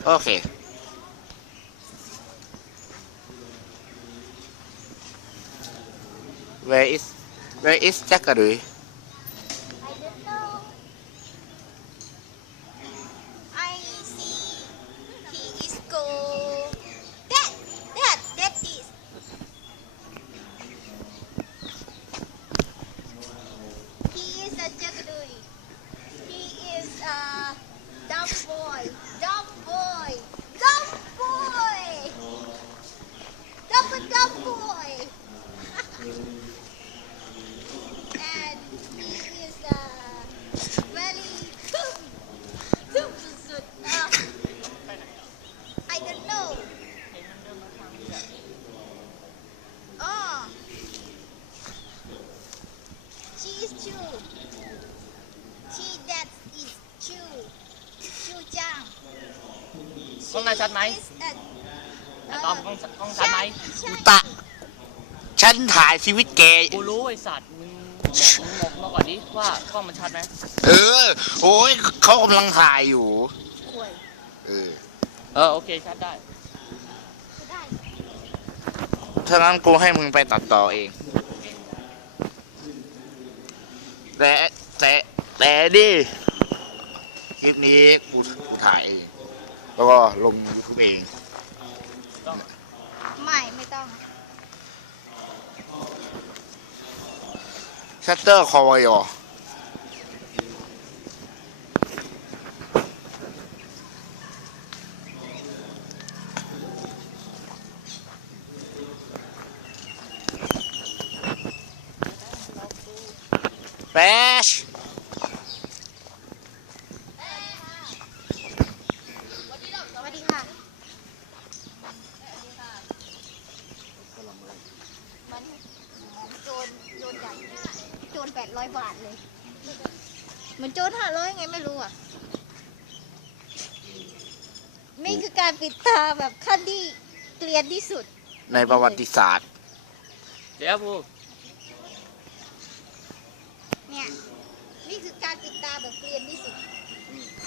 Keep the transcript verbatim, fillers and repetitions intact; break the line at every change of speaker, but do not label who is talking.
โอเค where is where is Jackaroo
I don't know. I see he is go. That that that is. He is a jackadoo. He is a dumb boy. Dumb boy. Dumb boy. Dumb dumb boy. And he is a very dumb, dumb person. Uh, I don't know. Oh, she is Chu. She that is Chu. Chu Chang.
กล้องหน้าชัดไหม
Is a,
ตอมกล้องกล้องชัดไหม
ใช่
ตะ ฉันถ่ายชีวิตแก
กูรู้ไอสัตว์มึงมึงบอกมาก่อนดิว่ากล้องมันชัดไหม
เออ โอ้ยเขากำลังถ่ายอยู่
ข่วย
เออ
เออโอเคชัดได้
ก็ได้
ถ้างั้นกูให้มึงไปตัดต่อเอง แต่แต่แต่ดิคลิปนี้กูกูถ่ายเองแล้วก็ลงยูทูบเอง
ต้อง
ไม่ไม่ต้อง
ชัตเตอร์คอวายอแฟช
สวัสดีค่ะมันโจรโจรใหญ่โจรแปดร้อยบาทเลยเหมือนโจรห้าร้อยไงไม่รู้อ่ะ นี่คือการปิดตาแบบขั้นที่เกลียนที่สุด
ในประวัติศาสตร์
เดี๋ยวพู
เนี่ย นี่คือการปิดตาแบบเกลียนที่สุด